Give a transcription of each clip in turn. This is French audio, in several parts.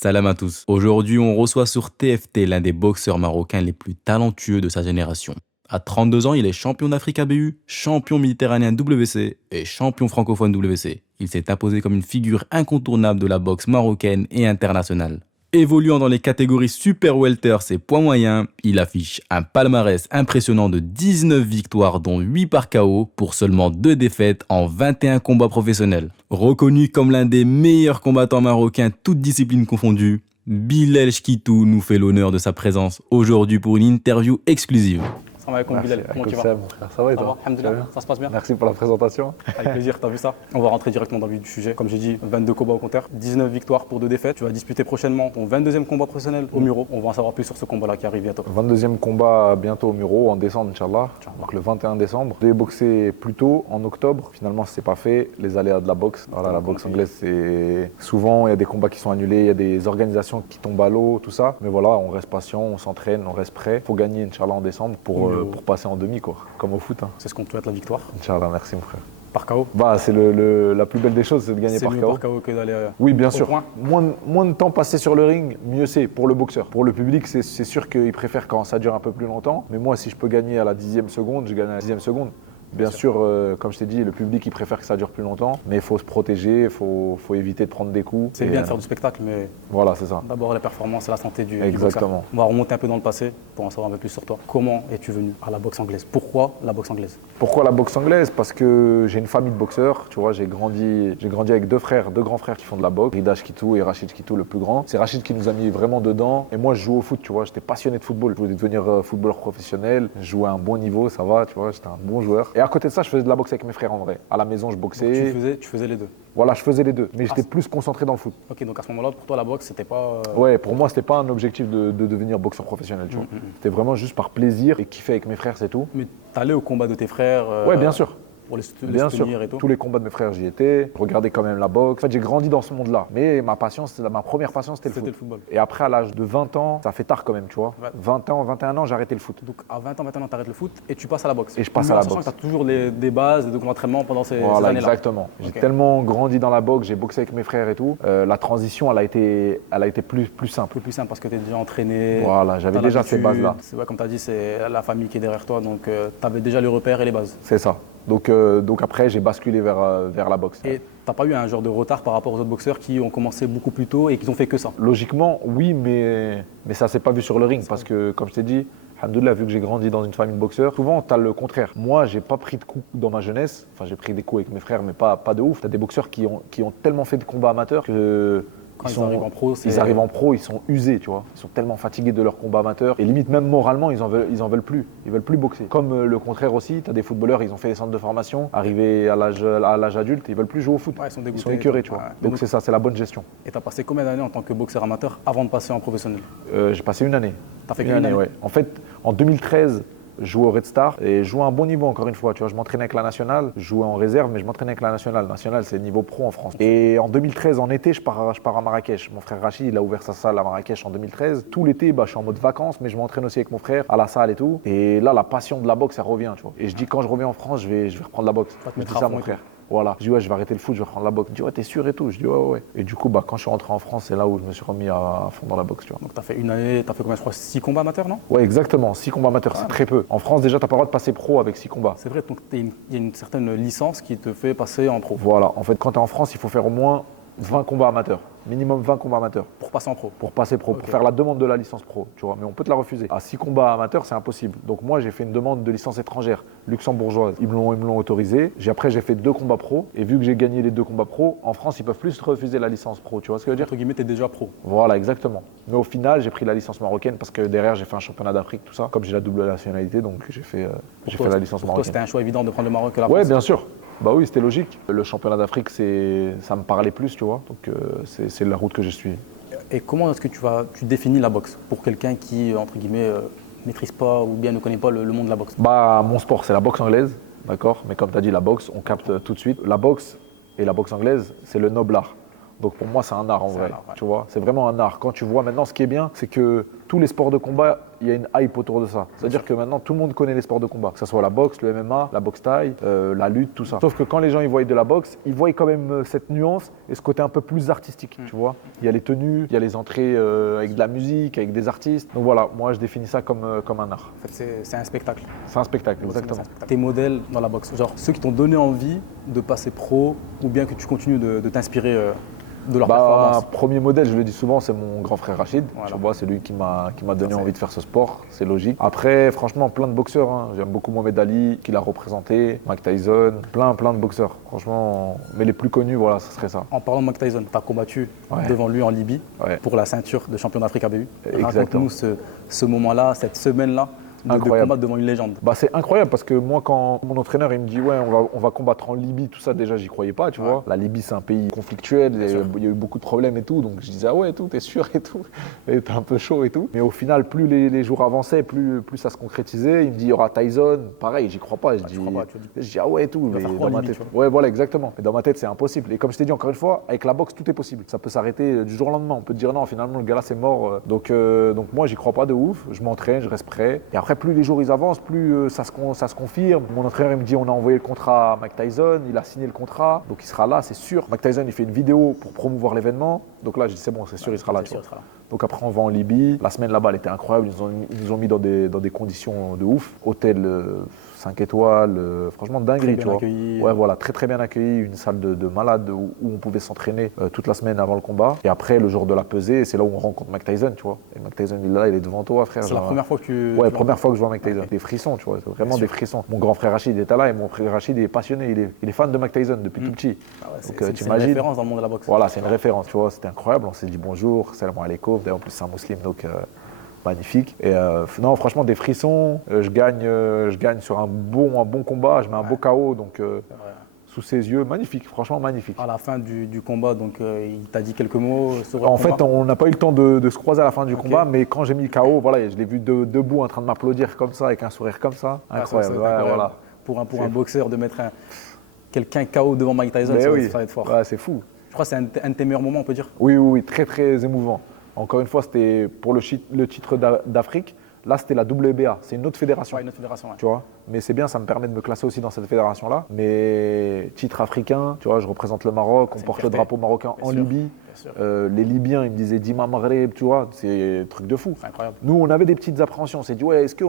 Salam à tous. Aujourd'hui, on reçoit sur TFT l'un des boxeurs marocains les plus talentueux de sa génération. À 32 ans, il est champion d'Afrique ABU, champion méditerranéen WC et champion francophone WC. Il s'est imposé comme une figure incontournable de la boxe marocaine et internationale. Évoluant dans les catégories super welter et poids moyens, il affiche un palmarès impressionnant de 19 victoires dont 8 par KO pour seulement 2 défaites en 21 combats professionnels. Reconnu comme l'un des meilleurs combattants marocains toutes disciplines confondues, Bilal Chkitou nous fait l'honneur de sa présence aujourd'hui pour une interview exclusive. Salam alaikum Bilal, comment tu vas? Salam, mon frère, ça va et toi? Alhamdulillah, ça se passe bien? Merci pour la présentation. Avec plaisir, t'as vu ça? On va rentrer directement dans le vif du sujet. Comme j'ai dit, 22 combats au compteur, 19 victoires pour 2 défaites. Tu vas disputer prochainement ton 22e combat professionnel au Muro. On va en savoir plus sur ce combat-là qui arrive bientôt. 22e combat bientôt au Muro en décembre, Inch'Allah. Donc le 21 décembre. Je devais boxer plus tôt, en octobre. Finalement, c'est pas fait. Les aléas de la boxe. Voilà, la boxe anglaise, c'est souvent, il y a des combats qui sont annulés, il y a des organisations qui tombent à l'eau, tout ça. Mais voilà, on reste patient, on s'entraîne, on reste prêt. Faut gagner, Inch'Allah, en décembre pour passer en demi. Quoi. Comme au foot. Hein. C'est ce qu'on te souhaite, la victoire. Inch'Allah, merci mon frère. Par KO? Bah, c'est la plus belle des choses, c'est de gagner par KO. C'est mieux par KO que d'aller oui, bien sûr. Moins de temps passé sur le ring, mieux c'est pour le boxeur. Pour le public, c'est sûr qu'il préfère quand ça dure un peu plus longtemps. Mais moi, si je peux gagner à la 10e seconde, je gagne à la 10e seconde. Bien sûr, comme je t'ai dit, le public il préfère que ça dure plus longtemps, mais il faut se protéger, il faut éviter de prendre des coups. C'est bien de faire du spectacle, mais voilà, c'est ça. D'abord la performance et la santé du Exactement. boxeur. On va remonter un peu dans le passé pour en savoir un peu plus sur toi. Comment es-tu venu à la boxe anglaise? Pourquoi la boxe anglaise? Pourquoi la boxe anglaise? Parce que j'ai une famille de boxeurs, tu vois, j'ai grandi avec deux grands frères qui font de la boxe, Rida Chkitou et Rachid Chkitou le plus grand. C'est Rachid qui nous a mis vraiment dedans, et moi je joue au foot, tu vois, j'étais passionné de football, je voulais devenir footballeur professionnel, je jouais à un bon niveau, ça va, tu vois, j'étais un bon joueur. Et à côté de ça, je faisais de la boxe avec mes frères en vrai. À la maison, je boxais. Donc tu faisais les deux? Voilà, je faisais les deux, mais j'étais plus concentré dans le foot. Ok, donc à ce moment-là, pour toi, la boxe, c'était pas... Ouais, pour moi, c'était pas un objectif de devenir boxeur professionnel, tu vois. C'était vraiment juste par plaisir et kiffer avec mes frères, c'est tout. Mais t'allais au combat de tes frères ouais, bien sûr. Pour les bien soutenir sûr. et tout. Tous les combats de mes frères, j'y étais. Je regardais quand même la boxe. En fait, j'ai grandi dans ce monde-là. Mais ma première passion, c'était le football. Et après, à l'âge de 20 ans, ça fait tard quand même, tu vois. 20 ans, 21 ans, j'ai arrêté le foot. Donc à 20 ans, 21 ans, tu arrêtes le foot et tu passes à la boxe. Et je passe à la boxe. Tu as toujours des bases, des entraînements pendant ces voilà, années-là. Exactement. J'ai tellement grandi dans la boxe, j'ai boxé avec mes frères et tout. La transition, elle a été plus simple. Plus simple parce que tu es déjà entraîné. Voilà, j'avais déjà ces bases-là. Ouais, comme tu as dit, c'est la famille qui est derrière toi, donc tu avais déjà les repères et les bases. C'est ça. Donc après, j'ai basculé vers la boxe. Et t'as pas eu un genre de retard par rapport aux autres boxeurs qui ont commencé beaucoup plus tôt et qui ont fait que ça? Logiquement, oui, mais ça s'est pas vu sur le ring parce que, comme je t'ai dit, alhamdoulilah, vu que j'ai grandi dans une famille de boxeurs, souvent, tu as le contraire. Moi, j'ai pas pris de coups dans ma jeunesse. Enfin, j'ai pris des coups avec mes frères, mais pas de ouf. Tu as des boxeurs qui ont tellement fait de combats amateurs que... Quand ils arrivent en pro, ils sont usés, tu vois. Ils sont tellement fatigués de leur combat amateur. Et limite, même moralement, ils en veulent plus. Ils veulent plus boxer. Comme le contraire aussi, tu as des footballeurs, ils ont fait des centres de formation. Arrivés à l'âge adulte, ils veulent plus jouer au foot. Ouais, ils sont écœurés, tu vois. Donc c'est ça, c'est la bonne gestion. Et tu as passé combien d'années en tant que boxeur amateur avant de passer en professionnel? J'ai passé une année. T'as fait une année? Ouais. En fait, en 2013, je jouais au Red Star et je jouais à un bon niveau encore une fois. Tu vois, je m'entraînais avec la nationale, je jouais en réserve, mais je m'entraînais avec la nationale. Nationale, c'est le niveau pro en France. Et en 2013, en été, je pars à Marrakech. Mon frère Rachid, il a ouvert sa salle à Marrakech en 2013. Tout l'été, je suis en mode vacances, mais je m'entraîne aussi avec mon frère à la salle et tout. Et là, la passion de la boxe, ça revient, tu vois. Et je dis, quand je reviens en France, je vais reprendre la boxe. Je dis ça à mon frère. Voilà. Je dis, ouais, je vais arrêter le foot, je vais reprendre la boxe. Il dit, ouais, t'es sûr et tout? Je dis, ouais. Et du coup, quand je suis rentré en France, c'est là où je me suis remis à fond dans la boxe, tu vois. Donc, t'as fait une année, t'as fait combien, je crois, 6 combats amateurs, non? Ouais, exactement. 6 combats amateurs, c'est très peu. En France, déjà, t'as pas le droit de passer pro avec 6 combats. C'est vrai, donc il y a une certaine licence qui te fait passer en pro. Voilà. En fait, quand t'es en France, il faut faire au moins 20 combats amateurs. Minimum 20 combats amateurs. Pour passer en pro? Pour passer pro, pour faire la demande de la licence pro, tu vois. Mais on peut te la refuser. À 6 combats amateurs, c'est impossible. Donc moi, j'ai fait une demande de licence étrangère luxembourgeoise. Ils me l'ont autorisé. Après, j'ai fait 2 combats pro. Et vu que j'ai gagné les 2 combats pro, en France, ils peuvent plus te refuser la licence pro. Tu vois ce que je veux dire? Entre guillemets, t'es déjà pro. Voilà, exactement. Mais au final, j'ai pris la licence marocaine parce que derrière, j'ai fait un championnat d'Afrique, tout ça. Comme j'ai la double nationalité, donc j'ai fait la licence marocaine. Toi, c'était un choix évident de prendre le Maroc que la France? Ouais, bien sûr. Bah oui, c'était logique. Le championnat d'Afrique, ça me parlait plus, tu vois. Donc c'est la route que j'ai suivie. Et comment est-ce que tu définis la boxe pour quelqu'un qui, entre guillemets, maîtrise pas ou bien ne connaît pas le monde de la boxe? Mon sport, c'est la boxe anglaise, d'accord. Mais comme tu as dit, la boxe, on capte tout de suite. La boxe et la boxe anglaise, c'est le noble art. Donc pour moi, c'est un art en vrai, tu vois. C'est vraiment un art. Quand tu vois maintenant, ce qui est bien, c'est que tous les sports de combat, il y a une hype autour de ça. C'est-à-dire que maintenant, tout le monde connaît les sports de combat. Que ce soit la boxe, le MMA, la boxe thaï, la lutte, tout ça. Sauf que quand les gens ils voient de la boxe, ils voient quand même cette nuance et ce côté un peu plus artistique, tu vois. Il y a les tenues, il y a les entrées avec de la musique, avec des artistes. Donc voilà, moi je définis ça comme un art. En fait, c'est un spectacle. C'est un spectacle, exactement. Tes modèles dans la boxe, genre ceux qui t'ont donné envie de passer pro ou bien que tu continues de t'inspirer de leur performance. Premier modèle, je le dis souvent, c'est mon grand frère Rachid. Voilà. Tu vois, c'est lui qui m'a donné envie de faire ce sport, c'est logique. Après, franchement, plein de boxeurs. Hein. J'aime beaucoup Mohamed Ali, qui l'a représenté, Mike Tyson, plein de boxeurs. Franchement, mais les plus connus, voilà, ce serait ça. En parlant de Mike Tyson, tu as combattu devant lui en Libye pour la ceinture de champion d'Afrique ABU. Raconte-nous ce moment-là, cette semaine-là. De combattre devant une légende. C'est incroyable parce que moi, quand mon entraîneur il me dit ouais, on va combattre en Libye, tout ça, déjà j'y croyais pas, tu vois. La Libye c'est un pays conflictuel, il y a eu beaucoup de problèmes et tout, donc je disais ah ouais, tout, t'es sûr et tout, et t'es un peu chaud et tout. Mais au final, plus les jours avançaient, plus ça se concrétisait. Il me dit il y aura Tyson, pareil, j'y crois pas. Je dis ah ouais et tout. Mais dans ma tête, ouais, voilà, exactement. Mais dans ma tête, c'est impossible. Et comme je t'ai dit encore une fois, avec la boxe, tout est possible. Ça peut s'arrêter du jour au lendemain. On peut te dire non, finalement le gars là c'est mort. Donc moi, j'y crois pas de ouf. Je m'entraîne, je reste prêt. Et après, plus les jours ils avancent, plus ça se confirme. Mon entraîneur il me dit on a envoyé le contrat à Mike Tyson, il a signé le contrat, donc il sera là, c'est sûr. Mike Tyson il fait une vidéo pour promouvoir l'événement, donc là je dis c'est bon, c'est sûr, il sera là. Donc après on va en Libye, la semaine là-bas elle était incroyable, ils nous ont mis dans des conditions de ouf, hôtel 5 étoiles, franchement dinguerie, tu vois. Ouais, voilà, très bien accueilli, une salle de malade où on pouvait s'entraîner toute la semaine avant le combat. Et après, le jour de la pesée, c'est là où on rencontre Mike Tyson, tu vois. Et Mike Tyson, il est là, il est devant toi, frère. C'est la première fois que tu... Ouais, première fois que je vois Mike Tyson. Des frissons, tu vois, vraiment des frissons. Mon grand frère Rachid était là et mon frère Rachid est passionné, il est fan de Mike Tyson depuis tout petit. Donc c'est une référence dans le monde de la boxe. Voilà, c'est une référence, tu vois, c'était incroyable. On s'est dit bonjour, salam alaikum. D'ailleurs, en plus, c'est un musulman, donc... magnifique. Et non, franchement, des frissons. Je gagne sur un bon combat. Je mets un beau KO, donc sous ses yeux, magnifique, franchement magnifique. À la fin du combat, donc il t'a dit quelques mots sur le En combat. fait, on n'a pas eu le temps de se croiser à la fin du combat, mais quand j'ai mis le KO, voilà, je l'ai vu debout en train de m'applaudir comme ça, avec un sourire comme ça. Incroyable. Voilà. Pour un boxeur, de mettre quelqu'un KO devant Mike Tyson, ça va être fort. Ouais, c'est fou. Je crois que c'est un de tes meilleurs moments, on peut dire. Oui, très émouvant. Encore une fois, c'était pour le titre d'Afrique. Là, c'était la WBA. C'est une autre fédération. Ouais, une autre fédération, ouais. Tu vois. Mais c'est bien, ça me permet de me classer aussi dans cette fédération-là. Mais titre africain, tu vois, je représente le Maroc, on porte le drapeau marocain en Libye. Les Libyens, ils me disaient Dima Maghreb, tu vois, c'est un truc de fou. C'est incroyable. Nous, on avait des petites appréhensions. On s'est dit, ouais, est-ce que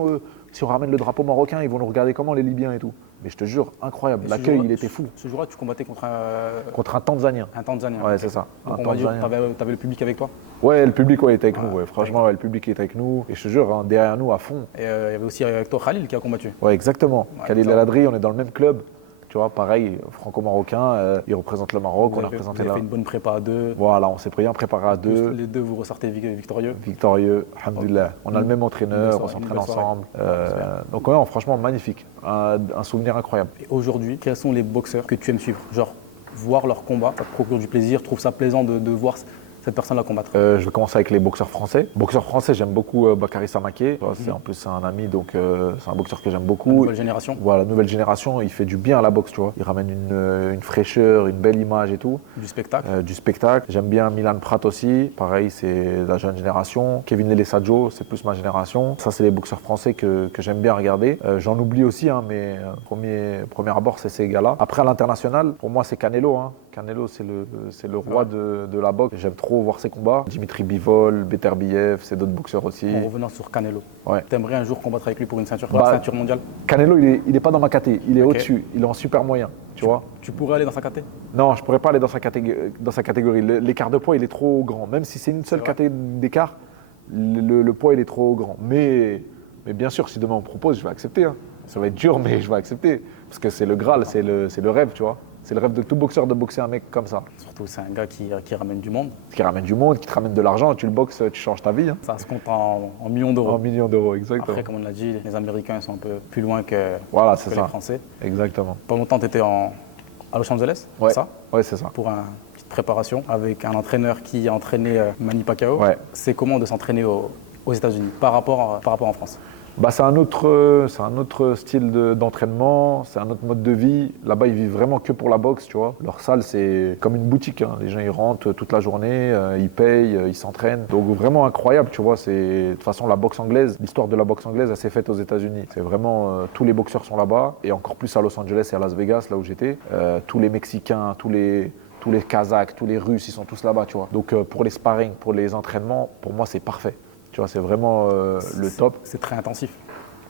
si on ramène le drapeau marocain, ils vont nous regarder comment, les Libyens et tout. Mais je te jure, incroyable. L'accueil, il était fou. Ce jour-là, tu combattais contre un Tanzanien. Un Tanzanien. Ouais, c'est ça. Donc, on va dire, t'avais le public avec toi? Ouais, le public était avec nous. Ouais. Franchement, le public était avec nous. Et je te jure, derrière nous, à fond. Et il y avait aussi avec toi Khalil qui a combattu. Ouais, exactement. Khalil El Adri, on est dans le même club. Tu vois, pareil, franco-marocain, il représente le Maroc, on a représenté là. Vous avez fait une bonne prépa à deux. Voilà, on s'est bien préparé à deux. Les deux, vous ressortez victorieux. Victorieux, alhamdoulilah. On a le même entraîneur, on s'entraîne ensemble. Donc ouais, franchement, magnifique. Un souvenir incroyable. Et aujourd'hui, quels sont les boxeurs que tu aimes suivre? Genre, voir leur combat, ça te procure du plaisir, trouve ça plaisant de voir cette personne-là combattre? Je vais commencer avec les boxeurs français. Boxeurs français, j'aime beaucoup Bakary Samaké. En plus, c'est un ami, donc c'est un boxeur que j'aime beaucoup. La nouvelle génération. Voilà, la nouvelle génération, il fait du bien à la boxe, tu vois. Il ramène une fraîcheur, une belle image et tout. Du spectacle. Du spectacle. J'aime bien Milan Prat aussi. Pareil, c'est la jeune génération. Kevin Lele Sadjo, c'est plus ma génération. Ça, c'est les boxeurs français que j'aime bien regarder. J'en oublie aussi, hein, mais premier abord, c'est ces gars-là. Après, à l'international, pour moi, c'est Canelo. Hein. Canelo, c'est le roi de la boxe. J'aime trop voir ses combats. Dimitri Bivol, Beterbiev, c'est d'autres boxeurs aussi. En revenant sur Canelo, ouais. T'aimerais un jour combattre avec lui pour une ceinture mondiale? Canelo, il est pas dans ma caté, il est au-dessus, il est en super moyen, tu vois. Tu pourrais aller dans sa caté? Non, je pourrais pas aller dans sa catégorie. L'écart de poids, il est trop grand. Même si c'est une seule catégorie d'écart, le poids, il est trop grand. Mais bien sûr, si demain on me propose, je vais accepter. Hein. Ça va être dur, mais je vais accepter. Parce que c'est le Graal, c'est le rêve, tu vois. C'est le rêve de tout boxeur de boxer un mec comme ça. Surtout, c'est un gars qui ramène du monde. Qui ramène du monde, qui te ramène de l'argent. Tu le boxes, tu changes ta vie. Hein. Ça se compte en millions d'euros. En millions d'euros, exactement. Après, comme on l'a dit, les Américains sont un peu plus loin que les Français. Exactement. Pas longtemps, tu étais à Los Angeles, ouais. C'est ça? Ouais, c'est ça. Pour une petite préparation avec un entraîneur qui a entraîné Manny Pacquiao. Ouais. C'est comment de s'entraîner aux États-Unis par rapport en France? Bah, c'est un autre style d'entraînement, c'est un autre mode de vie. Là-bas, ils vivent vraiment que pour la boxe, tu vois. Leur salle, c'est comme une boutique, hein. Les gens, ils rentrent toute la journée, ils payent, ils s'entraînent. Donc vraiment incroyable, tu vois. De toute façon, la boxe anglaise, l'histoire de la boxe anglaise, elle s'est faite aux États-Unis. C'est vraiment, tous les boxeurs sont là-bas, et encore plus à Los Angeles et à Las Vegas, là où j'étais. Tous les Mexicains, tous les Kazakhs, tous les Russes, ils sont tous là-bas, tu vois. Donc pour les sparring, pour les entraînements, pour moi, c'est parfait. Tu vois, c'est vraiment le top. C'est très intensif.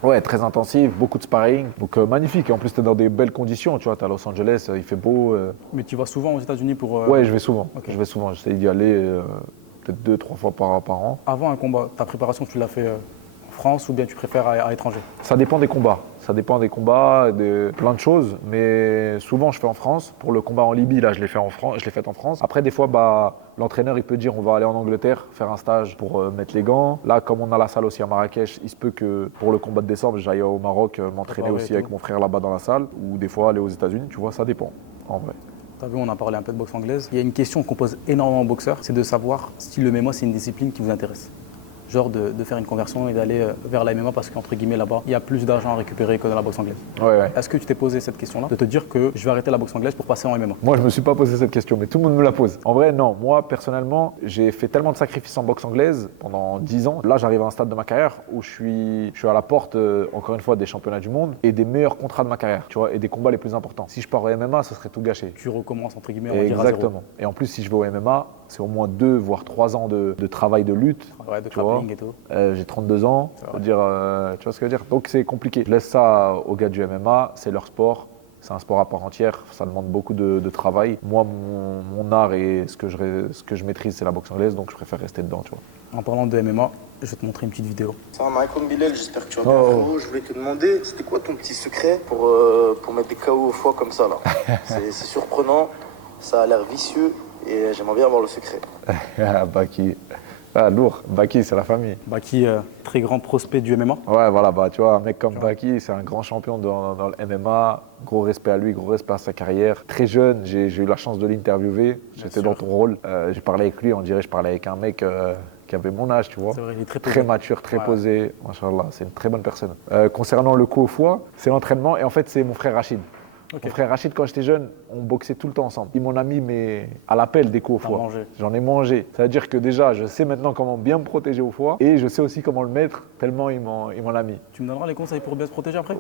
Ouais, très intensif, beaucoup de sparring. Donc magnifique. Et en plus, tu es dans des belles conditions. Tu vois, tu es à Los Angeles, il fait beau. Mais tu vas souvent aux États-Unis pour. Ouais, je vais souvent. Ok. Je vais souvent. J'essaie d'y aller peut-être 2-3 fois par an. Avant un combat, ta préparation, tu l'as fait en France ou bien tu préfères à l'étranger? Ça dépend des combats. Ça dépend des combats, de plein de choses. Mais souvent, je fais en France. Pour le combat en Libye, là, je l'ai fait en France. Après, des fois, l'entraîneur, il peut dire on va aller en Angleterre faire un stage pour mettre les gants. Là, comme on a la salle aussi à Marrakech, il se peut que pour le combat de décembre, j'aille au Maroc m'entraîner aussi avec mon frère là-bas dans la salle. Ou des fois, aller aux États-Unis. Tu vois, ça dépend, en vrai. T'as vu, on a parlé un peu de boxe anglaise. Il y a une question qu'on pose énormément aux boxeurs, c'est de savoir si le MMA, c'est une discipline qui vous intéresse. Genre de faire une conversion et d'aller vers la MMA parce qu'entre guillemets là-bas, il y a plus d'argent à récupérer que dans la boxe anglaise. Ouais. Est-ce que tu t'es posé cette question-là, de te dire que je vais arrêter la boxe anglaise pour passer en MMA? Moi, je ne me suis pas posé cette question, mais tout le monde me la pose. En vrai, non. Moi, personnellement, j'ai fait tellement de sacrifices en boxe anglaise pendant 10 ans. Là, j'arrive à un stade de ma carrière où je suis à la porte, encore une fois, des championnats du monde et des meilleurs contrats de ma carrière, tu vois, et des combats les plus importants. Si je pars au MMA, ça serait tout gâché. Tu recommences entre guillemets, on va dire à zéro. Exactement. Et en plus, si je vais au MMA, c'est au moins 2 voire 3 ans de travail de lutte. Ouais, de tu vois. grappling et tout. J'ai 32 ans, tu vois ce que je veux dire. Donc c'est compliqué. Je laisse ça aux gars du MMA, c'est leur sport. C'est un sport à part entière, ça demande beaucoup de travail. Moi, mon art et ce que je maîtrise, c'est la boxe anglaise, donc je préfère rester dedans, tu vois. En parlant de MMA, je vais te montrer une petite vidéo. Salam alaikum Bilal, j'espère que tu vas bien frérot. Je voulais te demander, c'était quoi ton petit secret pour mettre des KO au foie comme ça là? C'est surprenant, ça a l'air vicieux et j'aimerais bien avoir le secret. Baki. Ah, lourd. Baki, c'est la famille. Baki, très grand prospect du MMA. Ouais, voilà, tu vois, un mec comme Baki, c'est un grand champion dans le MMA. Gros respect à lui, gros respect à sa carrière. Très jeune, j'ai eu la chance de l'interviewer. J'étais dans ton rôle. J'ai parlé avec lui, on dirait que je parlais avec un mec qui avait mon âge, tu vois. C'est vrai, il est très posé. Très mature, très posé. Machallah, c'est une très bonne personne. Concernant le coup au foie, c'est l'entraînement. Et en fait, c'est mon frère Rachid. Okay. Mon frère Rachid, quand j'étais jeune, on boxait tout le temps ensemble. Il m'en a mis, mais à l'appel des coups au foie. J'en ai mangé. Ça veut dire que déjà, je sais maintenant comment bien me protéger au foie et je sais aussi comment le mettre, tellement il m'en a mis. Tu me donneras les conseils pour bien se protéger après?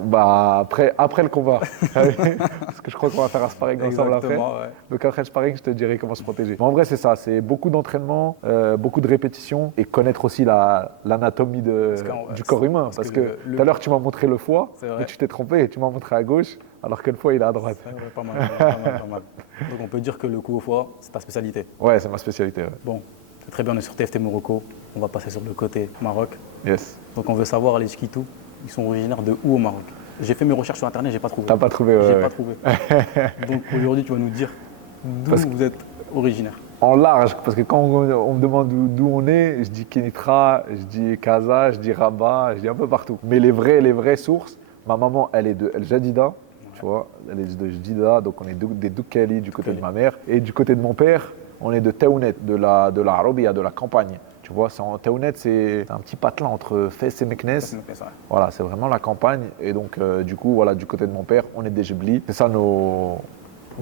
Après le combat. Parce que je crois qu'on va faire un sparring ensemble après. Ouais. Donc après le sparring, je te dirai comment se protéger. Mais en vrai, c'est ça. C'est beaucoup d'entraînement, beaucoup de répétitions et connaître aussi l'anatomie du corps humain. Parce que tout à l'heure, tu m'as montré le foie, mais tu t'es trompé et tu m'as montré à gauche. Alors que le foie, il est à droite. Ouais, pas mal. Donc on peut dire que le coup au foie, c'est ta spécialité. Ouais, c'est ma spécialité. Ouais. Bon, c'est très bien, on est sur TFT Morocco. On va passer sur le côté Maroc. Yes. Donc on veut savoir, les Chiquitou, ils sont originaires de où au Maroc? J'ai fait mes recherches sur Internet, j'ai pas trouvé. T'as pas trouvé? J'ai pas trouvé. Donc aujourd'hui, tu vas nous dire d'où vous êtes originaire. En large, parce que quand on me demande d'où on est, je dis Kenitra, je dis Casa, je dis Rabat, je dis un peu partout. Mais les vraies sources, ma maman, elle est de El Jadida. Tu vois, elle est de Jdida, donc on est des Doukali du côté de ma mère. Et du côté de mon père, on est de Taounet, de la Arabia, de la campagne. Tu vois, Taounet, c'est un petit patelin entre Fès et Meknès. Voilà, c'est vraiment la campagne. Et donc, du coup, voilà, du côté de mon père, on est des Jebli. C'est ça nos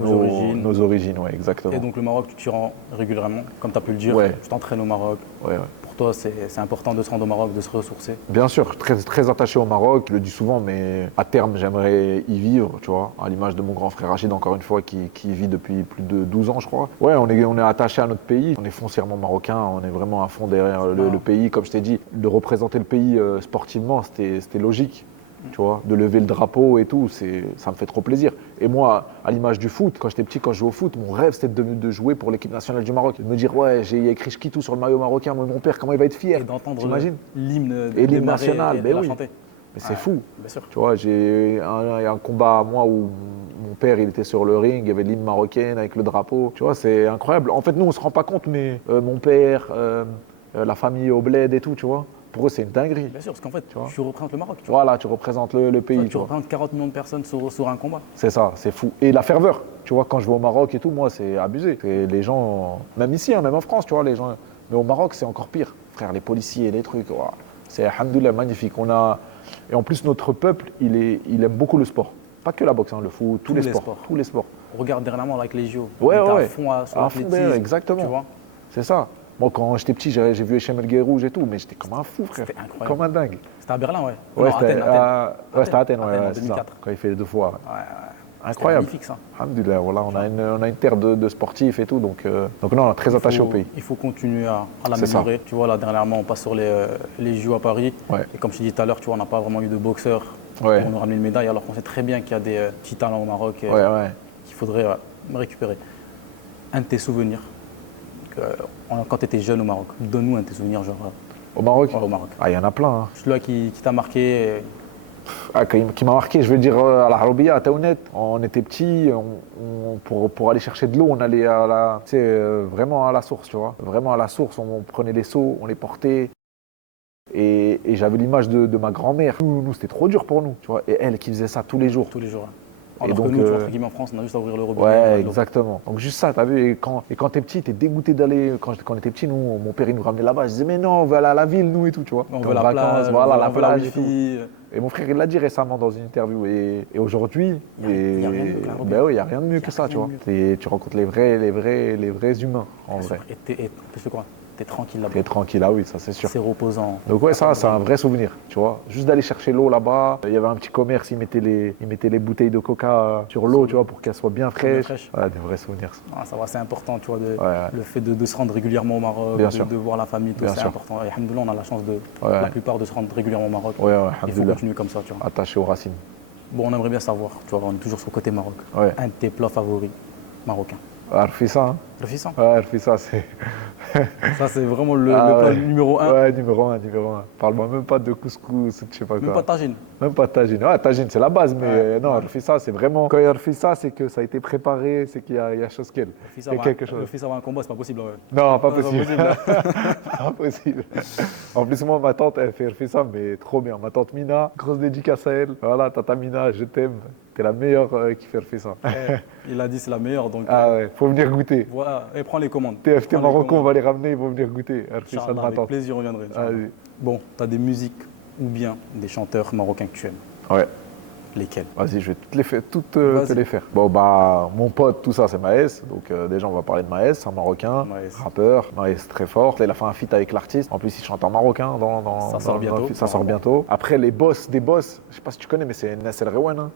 origines, ouais, exactement. Et donc le Maroc, tu t'y rends régulièrement, comme tu as pu le dire. Ouais. Tu t'entraînes au Maroc. Ouais. Pour toi, c'est important de se rendre au Maroc, de se ressourcer? Bien sûr, très attaché au Maroc, je le dis souvent, mais à terme, j'aimerais y vivre, tu vois, à l'image de mon grand frère Rachid, encore une fois, qui vit depuis plus de 12 ans, je crois. Ouais, on est attaché à notre pays, on est foncièrement marocain, on est vraiment à fond derrière le pays. Comme je t'ai dit, de représenter le pays sportivement, c'était logique. Tu vois, de lever le drapeau et tout, ça me fait trop plaisir. Et moi, à l'image du foot, quand j'étais petit, quand je jouais au foot, mon rêve c'était de jouer pour l'équipe nationale du Maroc. De me dire, ouais, j'ai écrit Chiquitou sur le maillot marocain, mon père, comment il va être fier. Et d'entendre l'hymne l'hymne national, et la chanter. Mais c'est fou. Bien sûr. Tu vois, il y a un combat à moi où mon père il était sur le ring, il y avait l'hymne marocaine avec le drapeau. Tu vois, c'est incroyable. En fait, nous, on se rend pas compte, mais mon père, la famille au bled et tout, tu vois. Pour eux, c'est une dinguerie. Bien sûr, parce qu'en fait, tu représentes le Maroc. Voilà, tu représentes le pays. Tu représentes 40 millions de personnes sur un combat. C'est ça, c'est fou. Et la ferveur, tu vois, quand je vais au Maroc et tout, moi, c'est abusé. Les gens, même ici, hein, même en France, tu vois, les gens. Mais au Maroc, c'est encore pire. Frère, les policiers, les trucs, wow. C'est, alhamdoulilah, magnifique. On a Et en plus, notre peuple, il aime beaucoup le sport. Pas que la boxe, hein, le foot, tous les sports. Tous les sports. On regarde dernièrement avec les JO. Ouais, on était ouais. à fond sur À fond, l'athlétisme, exactement. tu vois. C'est ça. Moi, quand j'étais petit, j'ai vu Echem El Guerrouj et tout, mais j'étais comme un fou, frère. C'était incroyable. Comme un dingue. C'était à Berlin, ouais. Ouais, Non, c'était Athènes. à Athènes, en ouais, c'est ça. 2004. Quand il fait les 2 fois. Ouais, ouais. Incroyable. C'était magnifique, ça. Alhamdoulilah, voilà, on a une terre de sportifs et tout, donc non, on est très attaché au pays. Il faut continuer à C'est ça. l'améliorer. Tu vois, là, dernièrement, on passe sur les JO à Paris. Ouais. Et comme je t'ai dit tout à l'heure, tu vois, on n'a pas vraiment eu de boxeurs Ouais. pour nous ramener une médaille, alors qu'on sait très bien qu'il y a des petits talents au Maroc Ouais, ouais. qu'il faudrait récupérer. Un de tes souvenirs, quand tu étais jeune au Maroc, donne-nous un de tes souvenirs, genre Au Maroc au Maroc. Ah, il y en a plein. Hein. Celui-là qui t'a marqué. Ah, qui m'a marqué, je veux dire, à la Harobia, à Taounet, on était petits, pour aller chercher de l'eau, on allait vraiment à la source, tu vois. Vraiment à la source, on prenait les seaux, on les portait. Et j'avais l'image de ma grand-mère. Nous, c'était trop dur pour nous, tu vois. Et elle qui faisait ça tous les jours. Tous les jours. Et Alors donc, que nous, tu vois, entre guillemets, en France, on a juste à ouvrir le robinet. Ouais, l'eau. exactement. Donc juste ça, t'as vu, et quand t'es petit, t'es dégoûté d'aller. Quand on était petit, nous, mon père, il nous ramenait là-bas. Je disais, mais non, on va aller à la ville, nous et tout, tu vois. On T'es veut en la vacances, plage, voilà, la on veut la plage et tout. wifi. Et mon frère, il l'a dit récemment dans une interview. Et aujourd'hui, Il y a rien de mieux que la Harobia. ben oui, il n'y a rien de mieux que ça, tu vois. Et tu rencontres les vrais humains, en vrai. Et tu fais quoi? T'es tranquille là-bas. T'es tranquille, ah oui, ça c'est sûr. C'est reposant. Donc ouais, ça, c'est un vrai souvenir, tu vois. Juste d'aller chercher l'eau là-bas. Il y avait un petit commerce, ils mettaient les bouteilles de coca sur l'eau, tu vois, pour qu'elles soient bien fraîches. Ouais, des vrais souvenirs. Ça. Ah, ça va, c'est important, tu vois, Ouais. le fait de se rendre régulièrement au Maroc, Bien sûr. de voir la famille, tout, Bien c'est sûr. important. Et alhamdoulilah, on a la chance Ouais. la plupart de se rendre régulièrement au Maroc. Ouais, Il faut alhamdoulilah. continuer comme ça, tu vois. Attaché aux racines. Bon, on aimerait bien savoir, tu vois, on est toujours sur le côté Maroc. Ouais. Un de tes plats favoris marocains. Arfissa, hein. Le fils, hein. Ouais, Arfissa, c'est. Ça, c'est vraiment le Ah, plat ouais. numéro 1. Ouais, numéro 1, numéro 1. Parle-moi même pas de couscous, je sais pas Même quoi. pas de tagine. Même pas de tagine. Ouais, tagine, c'est la base, mais Ouais. non, Arfissa, c'est vraiment. Quand il y a Arfissa, c'est que ça a été préparé, c'est qu'il y a chose qu'elle. Il y a quelque chose. Le fils avoir un combat, c'est pas possible. Ouais. Non, pas Non, c'est pas possible. possible. Pas possible. En plus, moi, ma tante, elle fait ça, mais trop bien. Ma tante Mina, grosse dédicace à elle. Voilà, tata Mina, je t'aime. T'es la meilleure qui fait ça. Il a dit c'est la meilleure, donc Ah ouais, faut venir goûter. voilà. Et prends les commandes. TFT Prends les Marocco, on commandes. va les ramener, ils vont venir goûter. Arfissa de Inch'Allah, ma avec tante. plaisir, on viendrait. Inch'Allah. Vas-y. Bon, tu as des musiques ou bien des chanteurs marocains que tu aimes. Ouais. Lesquels? Vas-y, je vais toutes te Vas-y. les faire. Bon, bah, mon pote, tout ça, c'est Maes. Donc, déjà, on va parler de Maes, un Marocain, Maes. rappeur. Maes, très fort. Là, il a fait un feat avec l'artiste. En plus, il chante en marocain Ça sort dans bientôt. le feat. Ça sort bientôt. Après, les boss des boss, je sais pas si tu connais, mais c'est Nassel Rewan. Hein.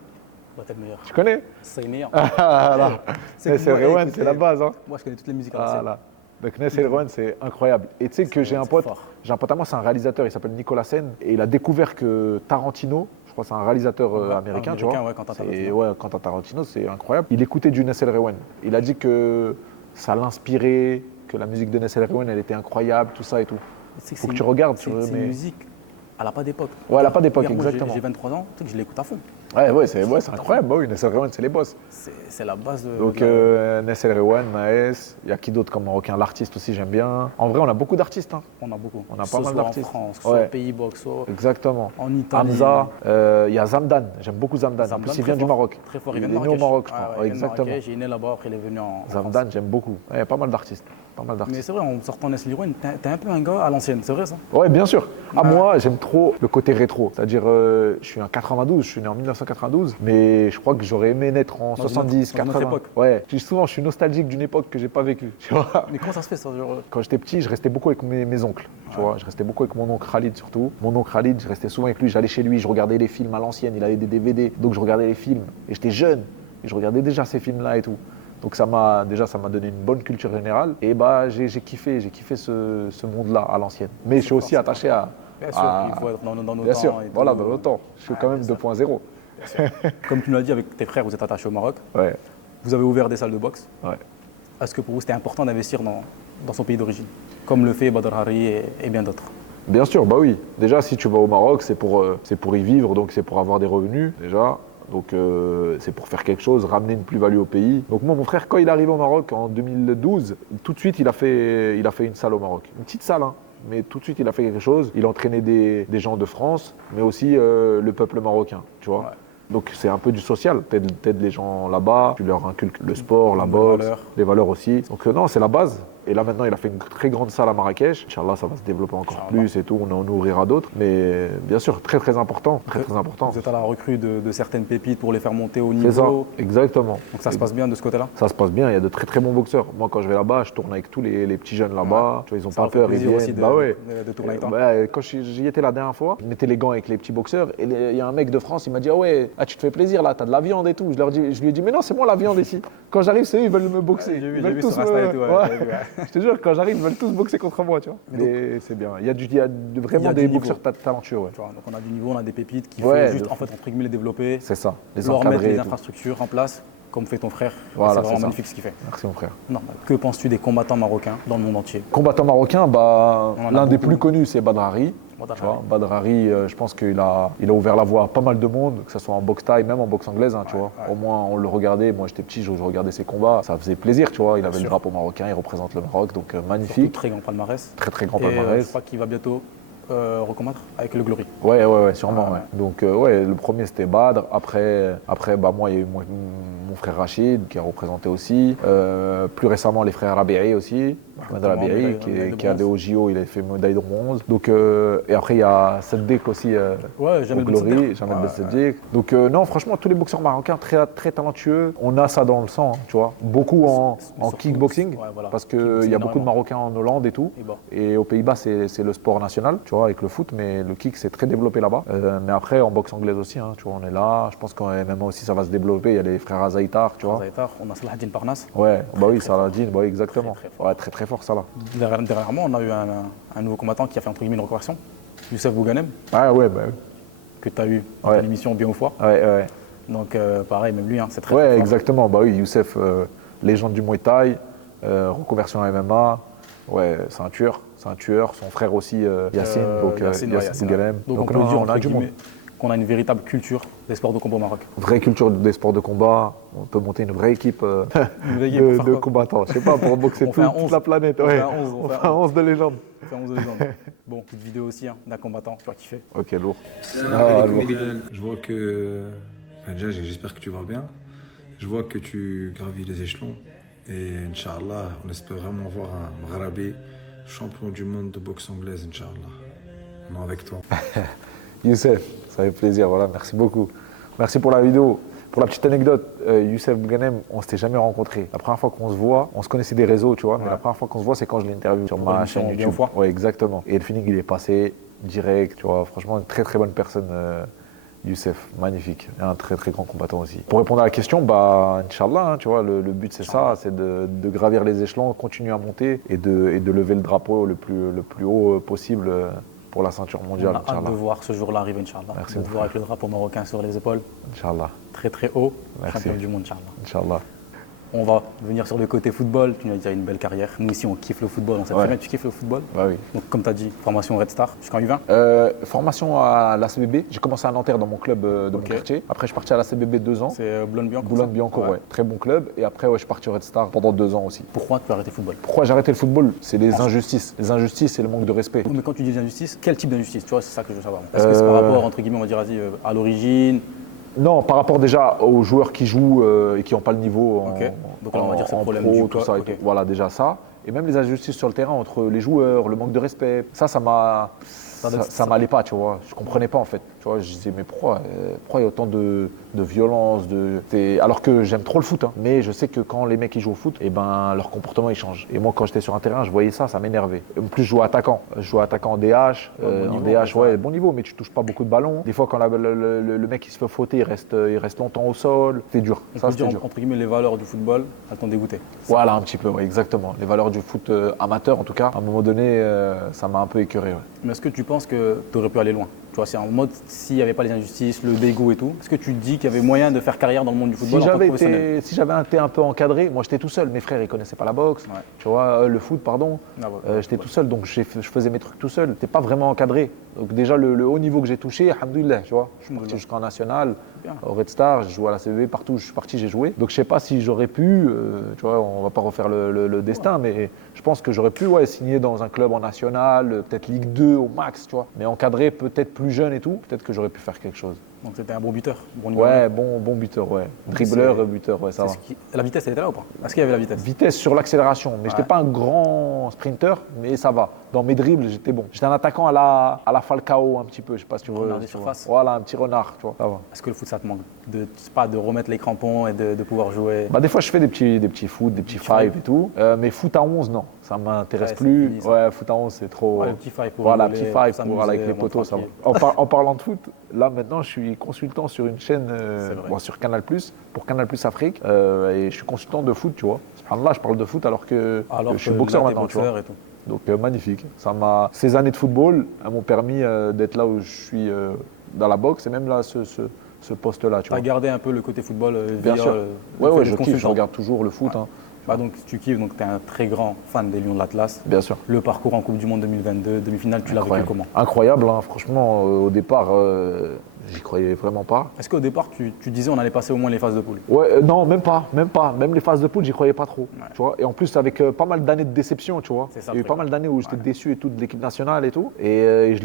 Ouais, t'es le meilleur. Tu connais? C'est le meilleur. Ah là. C'est Nassel que moi, Rewan, écoutez, c'est la base. Hein. Moi, je connais toutes les musiques à Ah l'ancienne. là. Donc, Nassel Rewan, c'est incroyable. Et tu sais que j'ai un c'est pote, fort. à moi, c'est un réalisateur, il s'appelle Nicolas Sen. Et il a découvert que Tarantino, je crois que c'est un réalisateur américain, tu vois. Ouais, Quentin Et Tarantino. ouais, Quentin Tarantino, c'est incroyable. Il écoutait du Nassel Rewan. Il a dit que ça l'inspirait, que la musique de Nassel Rewan, elle était incroyable, tout ça et tout. Faut que tu regardes. C'est sur- une mais- musique, elle n'a pas d'époque. Ouais, elle a pas d'époque, Regarde, moi, exactement. J'ai 23 ans, tu sais que je l'écoute à fond. Ouais, c'est incroyable. Bah oui, Nassel Rewan, c'est les boss. C'est la base de. Donc, Nassel Rewan, Maes, il y a qui d'autre comme Marocain? L'artiste aussi, j'aime bien. En vrai, on a beaucoup d'artistes. Hein. On a beaucoup. on a Que pas ce mal soit d'artistes. En France, que ce soit Ouais. au Pays-Bas, que ce soit Exactement. en Italie. Hamza, il y a Zamdan, j'aime beaucoup Zamdan. En Zamdan, plus, il très vient du fort. Maroc. Très fort, il Il vient est de né au Marrakech. Maroc, je crois. Ouais, Ouais, il vient de exactement. Marrakech, il est né là-bas, après il est venu en France. Zamdan, j'aime beaucoup. Ouais, il y a pas mal d'artistes. Mais c'est vrai, en sortant Nestlé Rouen, t'es un peu un gars à l'ancienne, c'est vrai ça? Ouais, bien sûr. Ah, Ouais. moi, j'aime trop le côté rétro. C'est-à-dire, je suis en 92, je suis né en 1992, mais je crois que j'aurais aimé naître en Dans une 70, autre- dans une 80. autre époque. Ouais, je suis nostalgique d'une époque que j'ai pas vécue. Tu vois. Mais comment ça se fait ça genre, Quand j'étais petit, je restais beaucoup avec mes oncles. Tu vois, je restais beaucoup avec mon oncle Khalid surtout. Mon oncle Khalid, je restais souvent avec lui. J'allais chez lui, je regardais les films à l'ancienne. Il avait des DVD, donc je regardais les films. Et j'étais jeune, et je regardais déjà ces films-là et tout. Donc ça m'a donné une bonne culture générale. Et bah j'ai kiffé ce monde-là à l'ancienne. Mais je suis aussi attaché à. Bien sûr, à- il faut être dans nos Bien temps. sûr, et voilà, tout. dans le temps. Je suis Ouais, quand même c'est ça. 2.0. Comme tu nous l'as dit, avec tes frères, vous êtes attachés au Maroc. Ouais, Vous avez ouvert des salles de boxe. ouais. Est-ce que pour vous, c'était important d'investir dans son pays d'origine? Comme le fait Badr Hari et bien d'autres. Bien sûr, bah oui. Déjà, si tu vas au Maroc, c'est pour y vivre, donc c'est pour avoir des revenus, déjà. Donc c'est pour faire quelque chose, ramener une plus-value au pays. Donc moi, mon frère, quand il est arrivé au Maroc en 2012, tout de suite, il a fait une salle au Maroc. Une petite salle, hein. Mais tout de suite, il a fait quelque chose. Il a entraîné des gens de France, mais aussi le peuple marocain, tu vois. Ouais. Donc c'est un peu du social. T'aides les gens là-bas, tu leur inculques le sport, la Les boxe, valeurs. les valeurs aussi. Donc non, c'est la base. Et là, maintenant, il a fait une très grande salle à Marrakech. Inch'Allah, ça va se développer encore plus et tout. On en ouvrira d'autres. Mais bien sûr, très, très important. Très, très important. Vous êtes à la recrue de certaines pépites pour les faire monter au C'est ça, niveau. exactement. Donc ça se passe bien de ce côté-là? Ça se passe bien. Il y a de très, très bons boxeurs. Moi, quand je vais là-bas, je tourne avec tous les petits jeunes là-bas. Tu vois, ils n'ont pas peur. Ils viennent. Aussi de tourner avec toi. Quand j'y étais la dernière fois, je mettais les gants avec les petits boxeurs. Et il y a un mec de France, il m'a dit: ah ouais, tu te fais plaisir là, t'as de la viande et tout. Je lui ai dit: mais non, c'est moi la viande ici. Quand j'arrive, c'est eux, ils veulent me boxer. J'ai Ils veulent vu tous sur Insta et tout. Je te jure, quand j'arrive, ils veulent tous boxer contre moi, tu vois. Mais c'est bien. Il y a vraiment des boxeurs talentueux. Ouais. Tu vois, donc on a du niveau, on a des pépites qu'il Ouais, faut juste, en fait, entre guillemets, les développer. C'est ça. Les leur mettre encadrer. les infrastructures en place, comme fait ton frère. Voilà, c'est vraiment ça. magnifique ce qu'il fait. Merci mon frère. Normal. Que penses-tu des combattants marocains dans le monde entier? Combattant marocain, l'un des beaucoup. plus connus, c'est Badrari. Tu vois, Badrari, je pense qu'il a ouvert la voie à pas mal de monde, que ce soit en boxe thaï, même en boxe anglaise, tu vois. Au moins, on le regardait. Moi, j'étais petit, je regardais ses combats. Ça faisait plaisir, tu vois. Il avait le drapeau marocain, il représente le Maroc, donc magnifique. Surtout très grand palmarès. Très, très grand Et palmarès. je crois qu'il va bientôt recombattre avec le Glory. Ouais, sûrement. Ouais. Donc, le premier, c'était Badr. Après moi, il y a eu mon frère Rachid, qui a représenté aussi. Plus récemment, les frères Rabi'i aussi. Ahmed Rabi'i, qui est allé au JO, il a fait médaille de bronze. Donc, et après, il y a Seddik aussi au Glory, Jamel Besseddik. Donc, non, franchement, tous les boxeurs marocains, très, très talentueux. On a ça dans le sang, tu vois. Beaucoup en kickboxing, parce qu'il y a beaucoup de Marocains en Hollande et tout. Et aux Pays-Bas, c'est le sport national, tu vois, avec le foot, mais le kick, c'est très développé là-bas. Mais après, en boxe anglaise aussi, tu vois, on est là. Je pense qu'en MMA aussi, ça va se développer. Il y a les frères Azaïtar, tu vois. Azaïtar, on a Salahdin Parnas. Ouais, bah oui, Salahdin, bah oui, exactement. Ouais, très, très fort, ça là. Dernièrement, on a eu un nouveau combattant qui a fait entre guillemets une reconversion, Youssef Bouganem. Ah ouais, bah oui. Que tu as eu dans l'émission Bien ou Foi. Ouais. Donc pareil, même lui, c'est très, ouais, très fort. Exactement. Bah oui, Youssef, légende du Muay Thai, reconversion à MMA. Ouais, c'est un tueur. Son frère aussi, Yassine, Yassine Bouganem. Donc on peut dire, on a du monde. Qu'on a une véritable culture des sports de combat au Maroc. Vraie culture des sports de combat. On peut monter une vraie équipe, de combattants. Je sais pas, pour boxer toute la planète. On fait un 11 de légende. Bon, petite vidéo aussi d'un combattant, tu vas kiffer. Ok, lourd. Je vois que... Enfin, déjà, j'espère que tu vas bien. Je vois que tu gravis les échelons. Et Inch'Allah, on espère vraiment voir un Mgharabi, champion du monde de boxe anglaise, Inch'Allah. On est avec toi. Youssef, ça fait plaisir, voilà, merci beaucoup. Merci pour la vidéo. Pour la petite anecdote, Youssef Bouganem, on ne s'était jamais rencontrés. La première fois qu'on se voit, on se connaissait des réseaux, tu vois, mais la première fois qu'on se voit, c'est quand je l'ai interviewé sur ma chaîne YouTube. Ouais, exactement. Et le feeling, il est passé direct, tu vois, franchement, une très très bonne personne, Youssef, magnifique. Et un très très grand combattant aussi. Pour répondre à la question, Inch'Allah, tu vois, le but c'est ça, c'est de gravir les échelons, continuer à monter et de lever le drapeau le plus haut possible. Pour la ceinture mondiale. On a hâte de voir ce jour-là arriver, Inch'Allah. Merci. De voir avec le drapeau marocain sur les épaules. Inch'Allah. Très très haut. Merci. Champion du monde, Inch'Allah. Inch'Allah. On va venir sur le côté football. Tu nous as dit une belle carrière. Nous ici, on kiffe le football. On sait très bien que tu kiffes le football. Bah oui. Donc, comme tu as dit, formation Red Star jusqu'en U20. Formation à la CBB. J'ai commencé à Nanterre dans mon club de mon quartier. Après, je suis parti à la CBB 2 ans. C'est Boulogne-Billancourt. Boulogne-Billancourt, ouais. Très bon club. Et après, je suis parti au Red Star pendant 2 ans aussi. Pourquoi tu as arrêté le football? Pourquoi j'ai arrêté le football? C'est les injustices. Les injustices et le manque de respect. Mais quand tu dis injustice, quel type d'injustice? Tu vois, c'est ça que je veux savoir. Est-ce que c'est par rapport, entre guillemets, on va dire, à l'origine? Non, par rapport déjà aux joueurs qui jouent et qui n'ont pas le niveau Donc là, on va dire c'est le problème pro, tout ça. Voilà, déjà ça. Et même les injustices sur le terrain entre les joueurs, le manque de respect. Ça m'allait pas, tu vois. Je comprenais pas en fait. Tu vois, je disais mais pourquoi il y a autant de violence, alors que j'aime trop le foot, hein. Mais je sais que quand les mecs ils jouent au foot, leur comportement il change. Et moi quand j'étais sur un terrain, je voyais ça m'énervait. En plus je jouais attaquant. Je jouais attaquant en DH. Bon niveau, mais tu touches pas beaucoup de ballons. Des fois quand le mec il se fait fauter, il reste longtemps au sol. C'était dur. Ça c'était dur. Entre guillemets les valeurs du football, elles t'ont dégoûté. Voilà un petit peu, ouais, exactement. Les valeurs du foot amateur en tout cas. À un moment donné, ça m'a un peu écœuré. Ouais. Mais est-ce que tu penses que tu aurais pu aller loin? Tu vois, c'est en mode s'il n'y avait pas les injustices, le dégoût et tout, est-ce que tu te dis qu'il y avait moyen de faire carrière dans le monde du football en tant que professionnel? Si j'avais été un peu encadré, moi j'étais tout seul, mes frères ils connaissaient pas la boxe, tu vois, le foot pardon, j'étais tout seul donc je faisais mes trucs tout seul, j'étais pas vraiment encadré. Donc déjà le haut niveau que j'ai touché, alhamdoulilah, tu vois, je suis parti jusqu'en national, au Red Star, j'ai joué à la CBB, partout où je suis parti j'ai joué. Donc je sais pas si j'aurais pu, tu vois, on va pas refaire le destin, mais je pense que j'aurais pu signer dans un club en national, peut-être Ligue 2 au max, tu vois, mais encadré peut-être plus jeune et tout, peut-être que j'aurais pu faire quelque chose. Donc c'était un bon buteur. Bon numéro Ouais, un. bon buteur, ouais. Dribbleur, c'est- buteur, ouais, ça va. La vitesse, elle était là ou pas? Est-ce qu'il y avait la vitesse? Vitesse sur l'accélération, mais j'étais Ouais. pas un grand sprinter, mais ça va. Dans mes dribbles, j'étais bon. J'étais un attaquant à la Falcao un petit peu, je sais pas si tu vois. Renard des tu vois. surfaces. Voilà, un petit renard, tu vois, ça va. Est-ce que le foot, ça te manque de, je sais pas, de remettre les crampons et de pouvoir jouer? Bah, des fois, je fais des petits foot, des petits five et tout. Mais foot à 11, non, ça m'intéresse Ouais, c'est plus. fini, ça. Ouais, foot à 11, c'est trop. Ouais, le petit five pour Voilà, rigoler, petit pour five s'amuser, pour, avec les bon, potos, ça va. tranquille. En parlant de foot, là maintenant, je suis consultant sur une chaîne C'est vrai. sur Canal+, pour Canal+ Afrique, et je suis consultant de foot, tu vois. Là, je parle de foot alors que Alors je suis que boxeur là, t'es maintenant, tu vois. boxeur et tout. Donc magnifique. Ces années de football elles m'ont permis d'être là où je suis dans la boxe et même là ce poste-là, tu Tu as vois. gardé un peu le côté football Bien via sûr. le Ouais, fait ouais, d'être je kiffe, je consultant. regarde toujours le foot, hein. Bah, donc tu kiffes, donc tu es un très grand fan des Lions de l'Atlas. Bien sûr. Le parcours en Coupe du Monde 2022, demi-finale, tu l'as vécu comment? Incroyable, hein. Franchement, au départ, j'y croyais vraiment pas. Est-ce qu'au départ, tu disais on allait passer au moins les phases de poule? Ouais, non, même pas. Même les phases de poule, j'y croyais pas trop. Ouais. Tu vois. Et en plus, avec pas mal d'années de déception, tu vois. C'est ça, Il y a eu le pas truc. mal d'années où j'étais déçu et tout de l'équipe nationale et tout. Et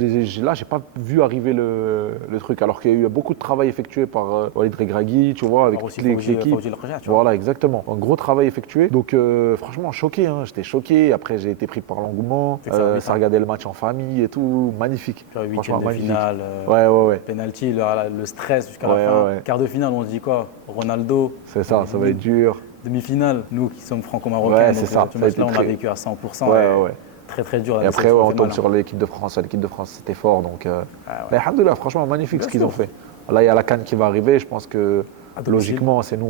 là, j'ai pas vu arriver le truc. Alors qu'il y a eu beaucoup de travail effectué par Walid Regragui, tu vois, avec Alors aussi toute l'équipe. Fawzi El Khaja, tu vois. Voilà, exactement. Un gros travail effectué. Donc, franchement, choqué. Hein. J'étais choqué. Après, j'ai été pris par l'engouement. C'est ça, oui, Ça regardait le match en famille et tout. Magnifique. Tu vois, huitième Franchement, de magnifique. finale, Ouais. penalty, le stress jusqu'à la Ouais, fin. ouais. Quart de finale, on se dit quoi? Ronaldo. C'est ça, ça va être dur. Demi-finale, nous qui sommes franco-marocains, Ouais, donc c'est ça. ce Ça a été match-là, on l'a très- vécu à 100%. Ouais, et ouais. Très très dur. La Et après, déception on fait tombe mal, sur l'équipe de France. L'équipe de France, c'était fort. Donc, ouais. alhamdoulilah, franchement, magnifique Bien ce qu'ils sûr. ont fait. Là, il y a la CAN qui va arriver. Je pense que À domicile. logiquement, c'est nous,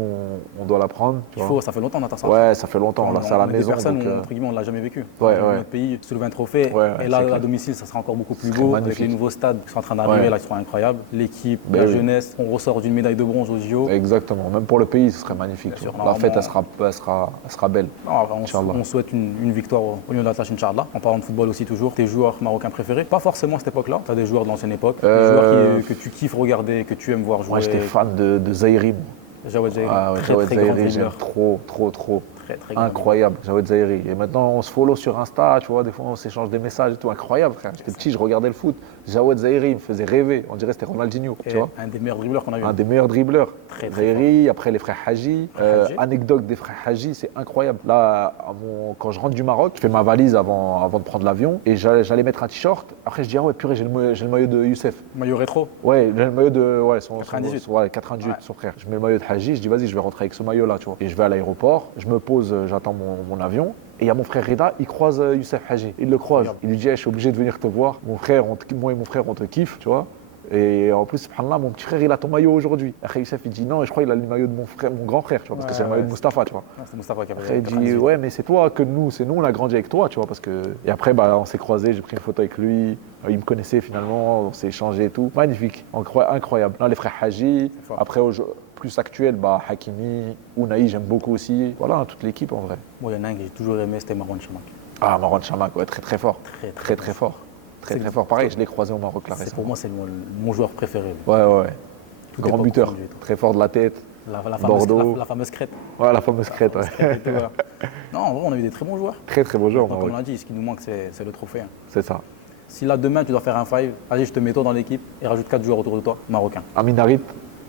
on doit la prendre. tu vois. Ça fait longtemps qu'on attend ça. Ouais, ça fait longtemps. Là, c'est à la On est des maison. personnes donc, où, entre guillemets, on ne l'a jamais vécu. Ouais, Dans ouais. notre pays, soulever un trophée. Ouais, et là, c'est à clair. domicile, ça sera encore beaucoup plus Ce serait beau. Avec magnifique. les nouveaux stades qui sont en train d'arriver, Ouais. là, qui seront incroyables. L'équipe, Ben la oui. jeunesse. On ressort d'une médaille de bronze aux JO. Exactement. Même pour le pays, ce serait magnifique. Bien tu sûr, vois. La fête, normalement- elle sera belle. Non, enfin, Inch'Allah. on souhaite une victoire au Lion de l'Atlas, Inch'Allah. En parlant de football aussi, toujours. Tes joueurs marocains préférés? Pas forcément à cette époque-là. Tu as des joueurs de l'ancienne époque. Des joueurs que tu kiffes regarder, que tu aimes voir jouer. Moi, j'étais fan de Zahiri. moi. Jawad Zahiri. Ah ouais, très, Jawad très grand Zahiri, j'aime dribbleur. trop. Très, très grand Incroyable, Jawad Zahiri. Et maintenant, on se follow sur Insta, tu vois, des fois, on s'échange des messages et tout. Incroyable, frère. J'étais petit, je regardais le foot. Jawad Zahiri, il me faisait rêver. On dirait que c'était Ronaldinho, Et tu vois. un des meilleurs dribbleurs qu'on a vu. Un des meilleurs dribbleurs. Très, très Zahiri, après les frères Haji. Haji. Anecdote des frères Haji, c'est incroyable. Là, quand je rentre du Maroc, je fais ma valise avant de prendre l'avion et j'allais mettre un t-shirt. Après, je dis, ah ouais, purée, j'ai le maillot de Youssef. Maillot rétro. Ouais, j'ai le maillot de son 98. ouais, 98, Ouais. son frère. Je mets le maillot de Haji, je dis vas-y, je vais rentrer avec ce maillot-là, tu vois. Et je vais à l'aéroport, je me pose, j'attends mon avion. Et il y a mon frère Rida, il croise Youssef Haji. Il le croise. Regarde. Il lui dit, je suis obligé de venir te voir. Moi et mon frère, on te kiffe, tu vois. Et en plus, subhanallah, mon petit frère, il a ton maillot aujourd'hui. Après, Youssef, il dit non, et je crois qu'il a le maillot de mon grand frère, tu vois, parce que Ouais, c'est le maillot ouais. de Mustapha, tu vois. Non, c'est Moustapha qui avait Après, il dit 98. ouais, mais c'est toi que nous, on a grandi avec toi, tu vois, parce que. Et après, bah, on s'est croisés, j'ai pris une photo avec lui. Il me connaissait finalement, on s'est échangé et tout. Magnifique, incroyable. Là, les frères Haji. C'est fort. Après, plus actuel, bah, Hakimi, Ounaï, j'aime beaucoup aussi. Voilà, toute l'équipe en vrai. Moi, il y en a un que j'ai toujours aimé, c'était Marwan Chamakh. Ah, Marwan Chamakh, ouais, très fort. Très Fort. Très C'est- fort. Pareil, je l'ai croisé au Maroc là C'est récemment. pour moi, c'est mon joueur préféré. Ouais. Tout Grand est pas buteur, confondu et tout. très fort de la tête. La fameuse, Bordeaux. la fameuse crête. Ouais, la fameuse crête, ouais. Et tout, voilà. Non, en vrai, on a eu des très bons joueurs. Très beau joueur, Donc, comme on Maroc. l'a dit, ce qui nous manque, c'est le trophée. hein. C'est ça. Si là, demain, tu dois faire un five, allez, je te mets toi dans l'équipe et rajoute 4 joueurs autour de toi, marocains. Amin Harit,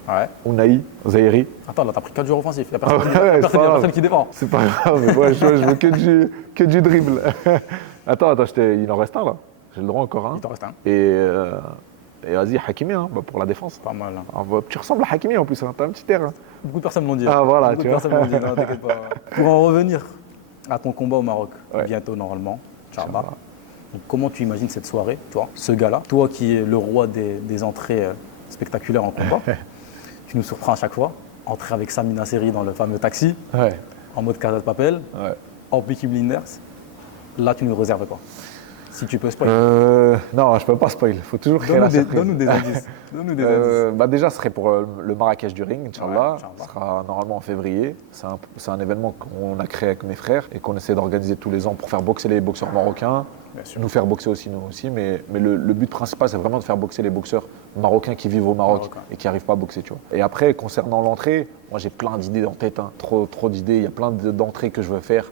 Ouais. Ounaï, Zahiri. Attends, là, t'as pris 4 joueurs offensifs. Il n'y a Ah personne, ouais, y a c'est personne, y a pas personne grave. qui défend. C'est pas grave, mais moi, je veux que du dribble. Attends, il en reste un là. J'ai le droit encore un. Il t'en reste un. Et vas-y, Hakimi, hein, bah, pour la défense. Pas mal. hein. Ah, bah, tu ressembles à Hakimi en plus, hein, t'as un petit air. hein. Beaucoup de personnes l'ont dit. Ah, voilà, Beaucoup tu de vois. personnes l'ont dit, non, t'inquiète pas. Pour en revenir à ton combat au Maroc, Ouais. bientôt normalement, Inch'Allah. Inch'Allah. Donc, comment tu imagines cette soirée, toi, ce gars-là, toi qui es le roi des entrées spectaculaires en combat, tu nous surprends à chaque fois, entrer avec Samina Seri dans le fameux taxi, Ouais, en mode Casa de Papel, ouais. en Peaky Blinders, là tu nous réserves quoi? Si tu peux spoiler. Non, je peux pas spoil. Faut toujours créer la surprise. Donne-nous des indices. Donne-nous des indices. Bah déjà, ce serait pour le Marrakech du Ring, Inch'Allah. Ouais, Inch'Allah. Ce sera normalement en février. C'est un événement qu'on a créé avec mes frères et qu'on essaie d'organiser tous les ans pour faire boxer les boxeurs marocains. Bien sûr. Nous faire boxer aussi, nous aussi. Mais le but principal, c'est vraiment de faire boxer les boxeurs marocains qui vivent au Maroc Marocains. et qui n'arrivent pas à boxer, tu vois. Et après, concernant l'entrée, Moi, j'ai plein d'idées en tête, hein. Trop d'idées. Il y a plein d'entrées que je veux faire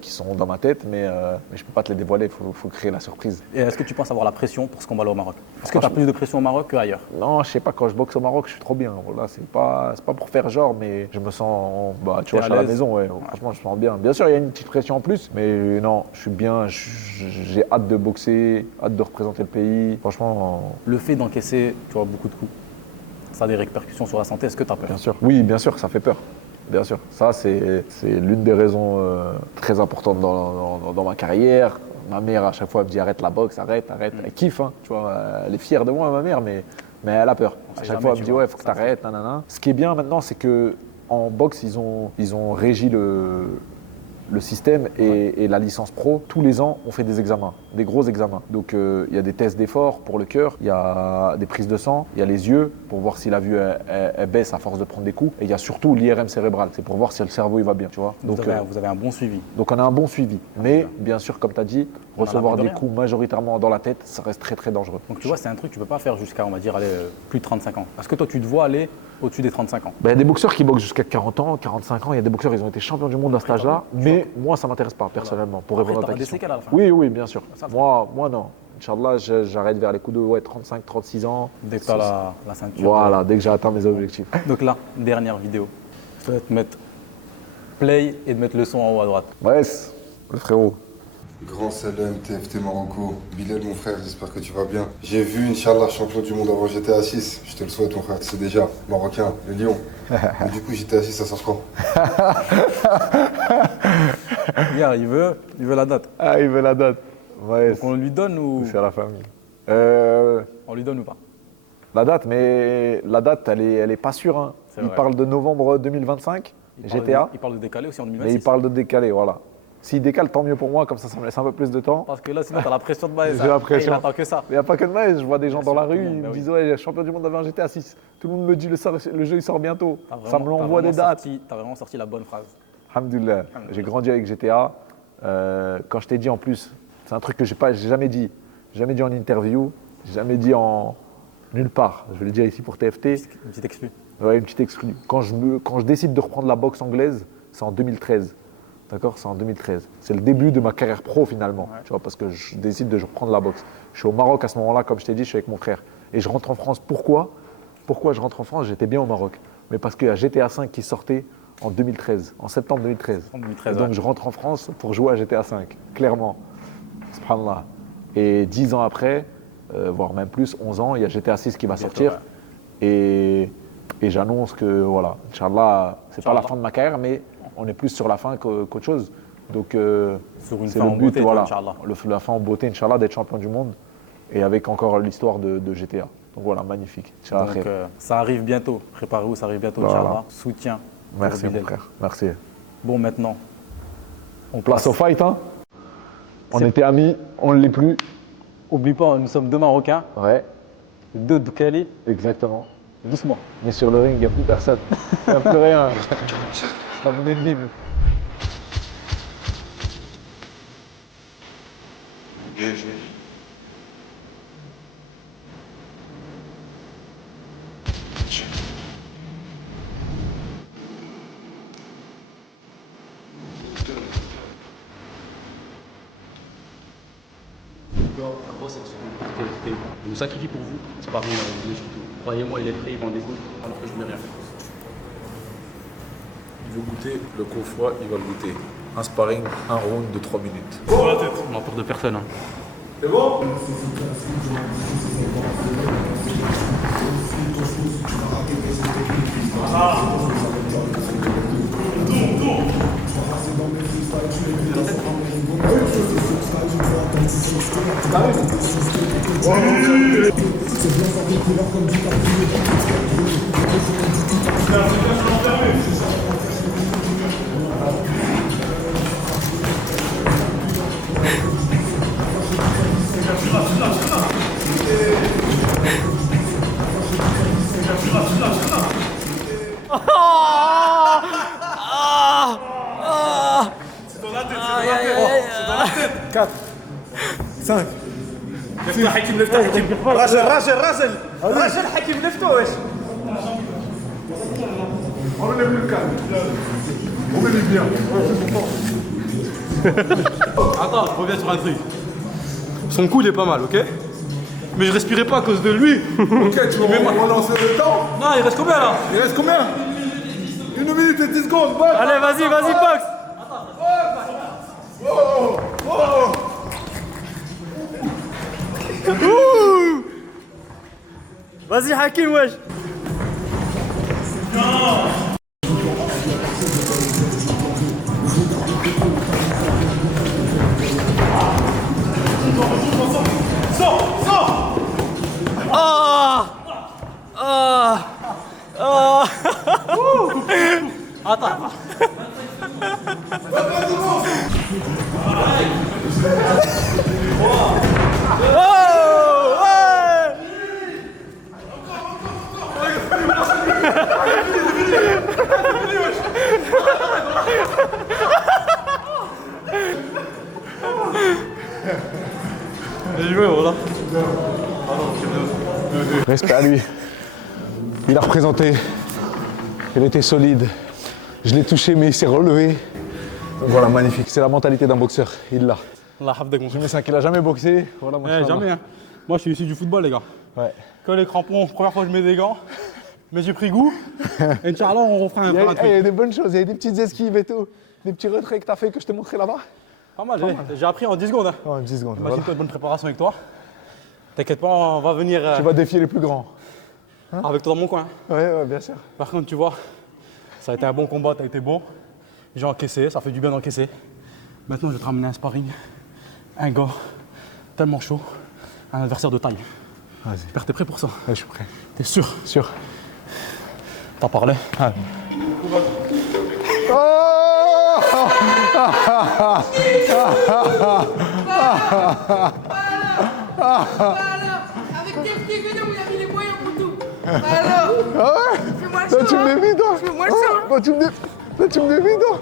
qui sont dans ma tête, mais je ne peux pas te les dévoiler. Il faut créer la surprise. Et est-ce que tu penses avoir la pression pour ce combat-là au Maroc? Est-ce que tu as plus de pression au Maroc qu'ailleurs? Non, je sais pas, quand je boxe au Maroc, je suis trop bien. Voilà, c'est pas pour faire genre, mais je me sens, tu vois, je suis à la maison, ouais. Franchement, je me sens bien. Bien sûr, il y a une petite pression en plus, mais non, je suis bien. J'ai hâte de boxer, hâte de représenter le pays. Franchement. Le fait d'encaisser, tu vois, beaucoup de coups, ça a des répercussions sur la santé. Est-ce que tu as peur? Bien sûr. Oui, bien sûr, ça fait peur. Bien sûr. Ça, c'est l'une des raisons très importantes dans ma carrière. Ma mère, à chaque fois, elle me dit arrête la boxe, arrête. Elle kiffe, hein, tu vois. Elle est fière de moi, ma mère, mais elle a peur. À chaque fois, elle me dit ouais, il faut que tu arrêtes, nanana. Ce qui est bien maintenant, c'est qu'en boxe, ils ont régi le système et la licence pro. Tous les ans, on fait des examens, des gros examens. Donc, il y a des tests d'effort pour le cœur, il y a des prises de sang, il y a les yeux pour voir si la vue elle baisse à force de prendre des coups. Et il y a surtout l'IRM cérébral, c'est pour voir si le cerveau il va bien, tu vois. Donc, vous avez un bon suivi. Donc, on a un bon suivi. Mais bien sûr, comme tu as dit, recevoir des coups majoritairement dans la tête, ça reste très très dangereux. Donc, tu vois, c'est un truc que tu ne peux pas faire jusqu'à, on va dire, aller plus de 35 ans. Est-ce que toi, tu te vois aller au-dessus des 35 ans? Il y a des boxeurs qui boxent jusqu'à 40 ans, 45 ans. Il y a des boxeurs, ils ont été champions du monde à cet âge-là. Mais moi, ça ne m'intéresse pas personnellement, pour répondre à ta question. À la fin. Oui, bien sûr. Moi non. Inch'Allah, j'arrête vers les coups de 35, 36 ans. Dès que tu as la ceinture. Voilà, dès que j'ai atteint mes objectifs. Donc là, dernière vidéo. Je vais te mettre play et de mettre le son en haut à droite. Ouais, le frérot. Grand salam, TFT Marocco. Bilal, mon frère, j'espère que tu vas bien. J'ai vu, Inch'Allah, champion du monde avant GTA 6. Je te le souhaite, mon frère, tu sais déjà. Marocain, le lion. Mais du coup, GTA 6, ça sort quand? Regarde, il veut la date. Ah, il veut la date. Ouais, donc on lui donne ou... C'est à la famille. On lui donne ou pas? La date, mais la date, elle est pas sûre. Hein. Il parle de novembre 2025, GTA. Il parle de décaler aussi en 2026. Mais il parle de décaler, voilà. S'il décale, tant mieux pour moi, comme ça me laisse un peu plus de temps. Parce que là, sinon, t'as la pression de Maëz. J'ai la pression. Il attend que ça. Mais il n'y a pas que de Maëz, je vois des gens dans la rue, ils me disent ouais, champion du monde avant GTA 6. Tout le monde me dit le jeu il sort bientôt. Ça me l'envoie des dates. T'as vraiment sorti la bonne phrase. Alhamdoulilah. J'ai grandi avec GTA. Quand je t'ai dit en plus, c'est un truc que j'ai jamais dit. Jamais dit en interview, jamais dit en nulle part. Je vais le dire ici pour TFT. Une petite exclue. Ouais, une petite exclue. Quand je décide de reprendre la boxe anglaise, c'est en 2013. D'accord, c'est en 2013. C'est le début de ma carrière pro finalement, tu vois, parce que je décide de reprendre la boxe. Je suis au Maroc à ce moment-là, comme je t'ai dit, je suis avec mon frère. Et je rentre en France. Pourquoi je rentre en France? J'étais bien au Maroc. Mais parce qu'il y a GTA 5 qui sortait en 2013, en septembre 2013. En 2013 donc je rentre en France pour jouer à GTA 5, clairement. Subhanallah. Et 10 ans après, voire même plus, 11 ans, il y a GTA 6 qui va sortir. Et j'annonce que, voilà, Inch'Allah, c'est pas la fin de ma carrière, mais on est plus sur la fin qu'autre chose. Donc, sur une c'est fin le en but, beauté, voilà, Inch'Allah. la fin en beauté, Inch'Allah, d'être champion du monde. Et avec encore l'histoire de GTA. Donc voilà, magnifique. Donc, ça arrive bientôt. Préparez-vous, ça arrive bientôt, voilà. Inch'Allah. Soutien. Merci, mon frère. Merci. Bon, maintenant, on place au fight, hein. On était amis, on ne l'est plus. Oublie pas, nous sommes deux Marocains. Ouais. Deux Doukali. Exactement. Doucement. Mais sur le ring, il n'y a plus personne. Il n'y a plus rien. C'est mon ennemi. Je me sacrifie pour vous, c'est pas rien à vous surtout. Croyez-moi, il est prêt, il vend des coups, alors que je voulais rien faire. Il veut goûter le confort, il va le goûter. Un sparring, un round de 3 minutes. On n'a peur de personne. Hein. C'est bon? C'est dans la tête, c'est dans la tête. 4, 5. لفتو حكيم لفتو راجل حكيم لفتو واش Enlève le calme. Remets-les bien. Attends, je reviens sur un truc. Son coup il est pas mal, ok? Mais je respirais pas à cause de lui. Ok, tu vas relancer le temps. Non, il reste combien là? Il reste combien? 1 minute et 10 secondes. Box. Allez, vas-y, Box. Vas-y, Hakim, wesh. Attends. J'ai joué, voilà. Respect à lui. Il a représenté. Il était solide. Je l'ai touché, mais il s'est relevé. Donc voilà, magnifique. C'est la mentalité d'un boxeur. Il l'a. Allah hafdak, mon Je mets 5, il a jamais boxé. Voilà, jamais, hein. Moi, je suis issu du football, les gars. Ouais. Que les crampons, première fois que je mets des gants. Mais j'ai pris goût. Et Inch'Allah, on refera un Il y truc. a des bonnes choses. Il y a des petites esquives et tout. Des petits retraits que tu as fait que je t'ai montré là-bas. Pas mal, j'ai appris en 10 secondes. Hein. En 10 secondes. Imagine-toi une bonne préparation avec toi. T'inquiète pas, on va venir. Tu vas défier les plus grands. Avec toi dans mon coin. Ouais, bien sûr. Par contre, tu vois, ça a été un bon combat, t'as été bon. J'ai encaissé, ça fait du bien d'encaisser. Maintenant, je vais te ramener un sparring. Un gars tellement chaud, un adversaire de taille. Vas-y. J'espère que t'es prêt pour ça. Ouais, je suis prêt. T'es sûr? Sûr. T'en parlais? Ah. Avec tes petits gars, il a mis les moyens pour tout. Alors, fais-moi le Toi, tu show, me hein. dévies, toi. Fais-moi le show. Toi, tu me dévies, toi.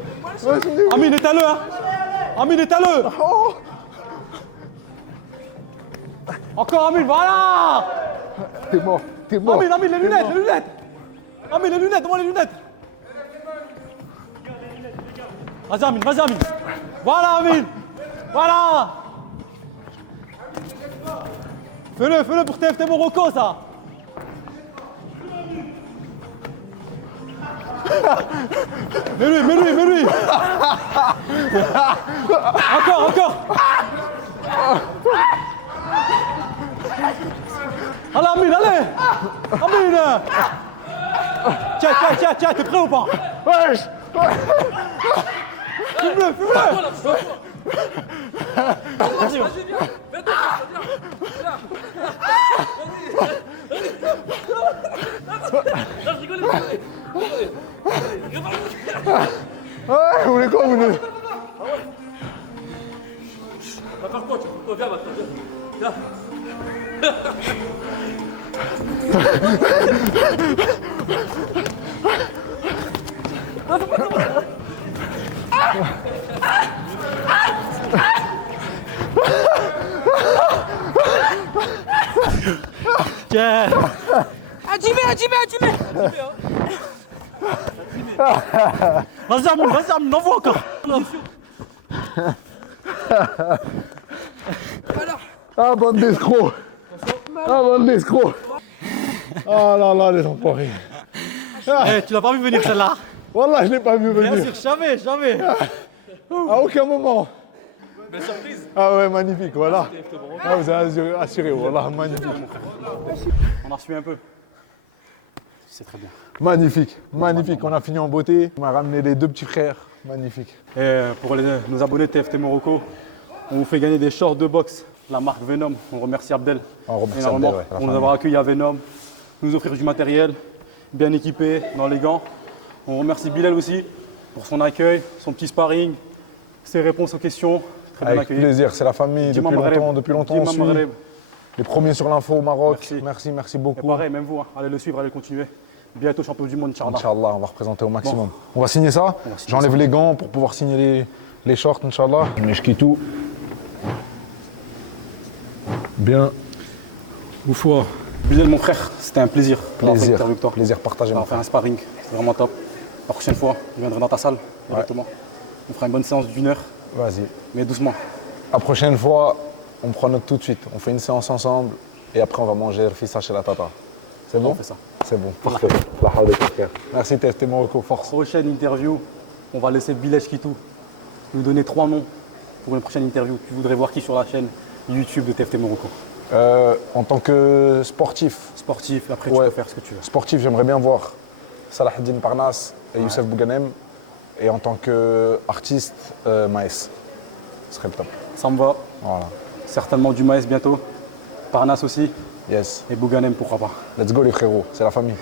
Ouais, tu me dévies. Amine, étale-le, hein! Amine, étale-le! Oh. Encore Amine, voilà! T'es mort, t'es mort. Amine, les lunettes, les lunettes! Amine, les lunettes, donne-moi les lunettes! Vas-y, Amine, vas-y, Amine! Voilà, Amine! Voilà! Fais-le pour TFT Morocco, ça! Mets-lui! Encore! Allez, Amine, allez! Amine! Tiens, t'es prêt ou pas? Wesh. Fume-le! Vas-y, viens. Je rigole. Ouais, vous voulez quoi, vous deux? Va faire quoi? Viens maintenant, viens. Tiens. Adjimé. Vas-y, Amine, envoie encore. Ah, bande d'escrocs. Oh là là, les enfoirés. Tu l'as pas vu venir celle-là? Wallah, je l'ai pas vu venir. Bien sûr, jamais. À aucun moment. Belle surprise. Ah ouais, magnifique, voilà. Ah, vous avez assuré, voilà, magnifique. On a reçu un peu. C'est très bien. Magnifique, on a fini en beauté. On m'a ramené les 2 petits frères, magnifique. Et pour nos abonnés de TFT Morocco, on vous fait gagner des shorts de boxe. La marque Venom, on remercie Abdel. On remercie énormément Abdel, ouais, pour nous avoir accueillis à Venom, nous offrir du matériel, bien équipé, dans les gants. On remercie Bilal aussi pour son accueil, son petit sparring, ses réponses aux questions. Très bien Avec accueilli. plaisir, c'est la famille, depuis longtemps on suit. Les premiers sur l'info au Maroc, merci beaucoup. Et pareil, même vous, hein. Allez le suivre, allez continuer. Bientôt champion du monde, Inch'Allah. Inch'Allah, on va représenter au maximum. Bon. On va signer ça, j'enlève les gants pour pouvoir signer les shorts, Inch'Allah. Mais je quitte tout. Bien. Boufoua. Bilal, mon frère, c'était un plaisir. Plaisir partagé. On a fait un sparring, c'était vraiment top. La prochaine fois, je viendrai dans ta salle directement. On fera une bonne séance d'1 heure, Vas-y. mais doucement. La prochaine fois, on prend note tout de suite. On fait une séance ensemble et après on va manger le fissa chez la tata. C'est bon? On fait ça. C'est bon, parfait. La hawla frère. Merci TFT Morocco, force. Prochaine interview, on va laisser Bilal Kitou nous donner 3 noms pour une prochaine interview. Tu voudrais voir qui sur la chaîne YouTube de TFT Morocco? En tant que sportif, Sportif, après tu peux faire ce que tu veux. sportif, j'aimerais bien voir Salah Eddine Parnas et Youssef Bouganem. Et en tant qu'artiste, Maes. Ce serait le top. Ça me va. Voilà. Certainement du Maes bientôt. Parnas aussi. Yes. Et Bouganem, pourquoi pas. Let's go les frérots, c'est la famille.